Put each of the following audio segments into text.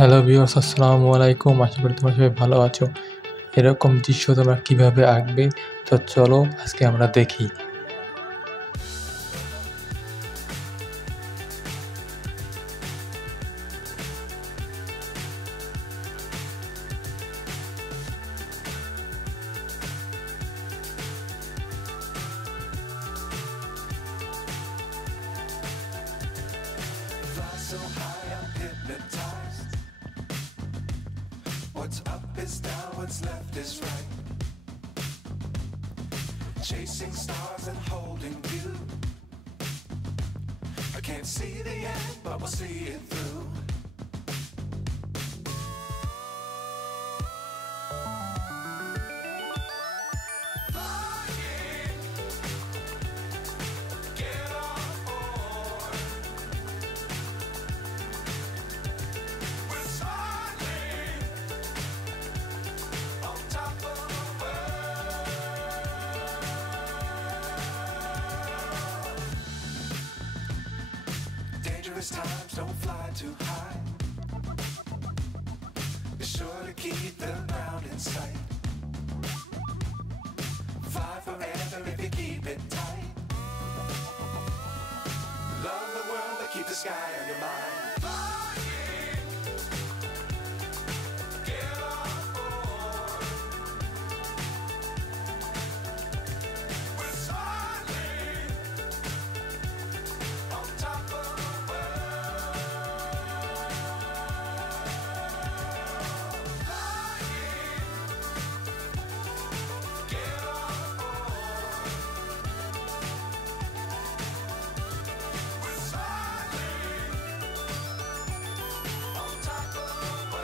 Hello viewers, আসসালামু আলাইকুম। আশা করি তোমরা সবাই ভালো আছো। এরকম দৃশ্য তোমরা কিভাবে আঁকবে? তো চলো আজকে আমরা দেখি। So high, I'm hypnotized. What's up is down, what's left is right. Chasing stars and holding you. I can't see the end, but we'll see it through. Get on board. We're soaring on top of the world. Dangerous times, don't fly too high. Be sure to keep the ground in sight. Fly forever if you keep it tight. Love the world, but keep the sky on your mind. Flying, get on board. We're soaring on top of the world. Flying, get on board. We're soaring on top of the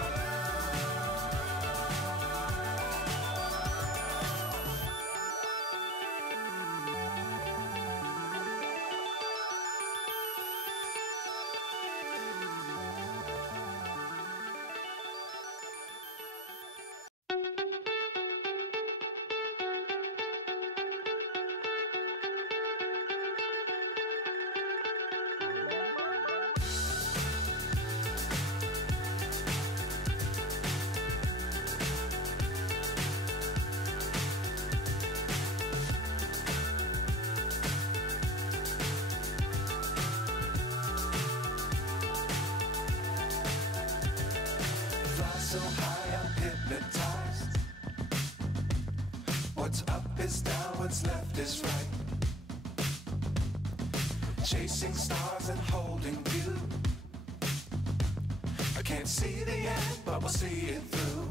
Fly so high, I'm hypnotized. What's up is down, what's left is right. Chasing stars and holding you. I can't see the end, but we'll see it through.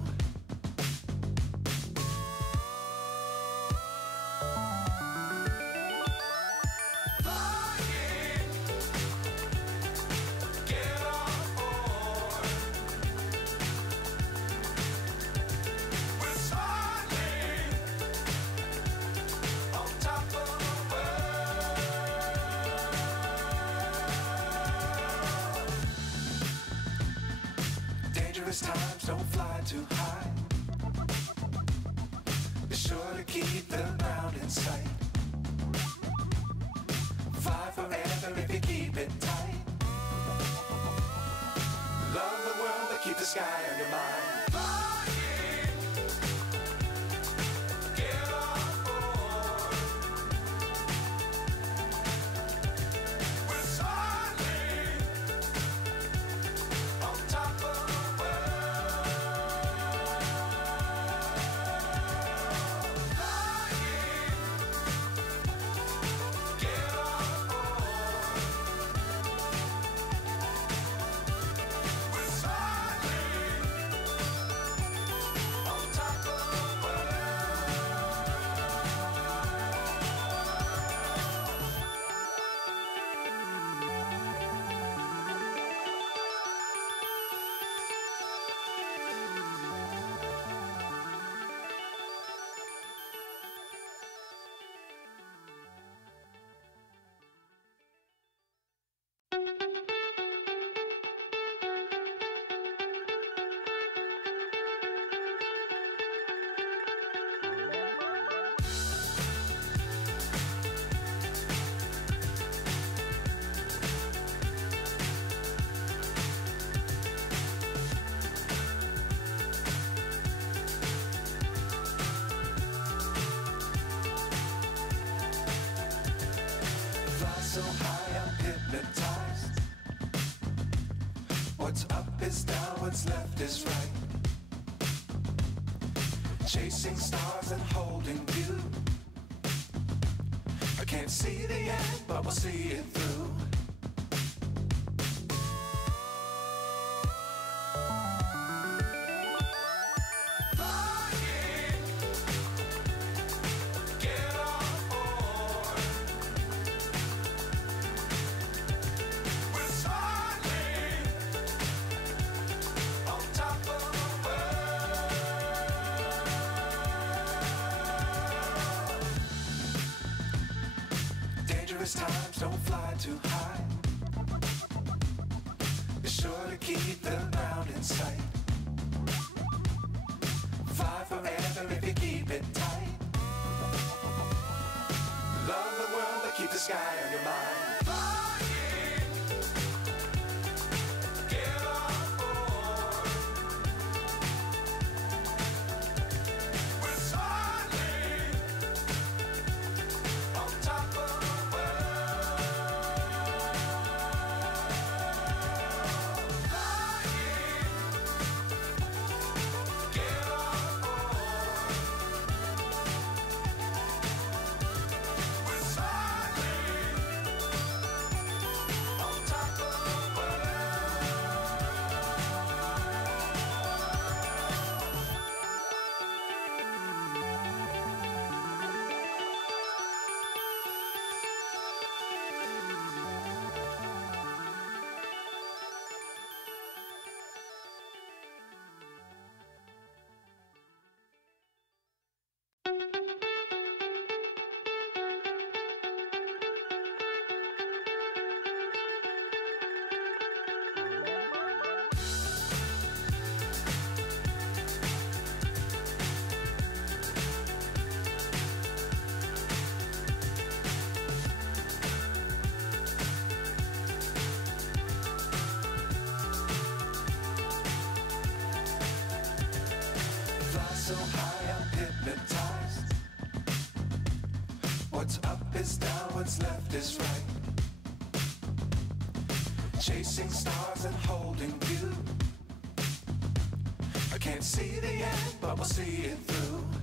Flying, get on board. We're soaring on top of the world. Dangerous times, don't fly too high. Be sure to keep the ground in sight. Fly forever if you keep it tight. Love the world, but keep the sky on your mind. Flying, get on board. We're soaring on top of the world. Flying, get on board. We're soaring What's up is down, what's left is right. Chasing stars and holding you. I can't see the end, but we'll see it through. Times don't fly too high. Be sure to keep the ground in sight. Fly forever if you keep it tight. Love the world but keep the sky on your mind. So high I'm hypnotized. What's up is down, what's left is right. Chasing stars and holding you. I can't see the end, but we'll see it through.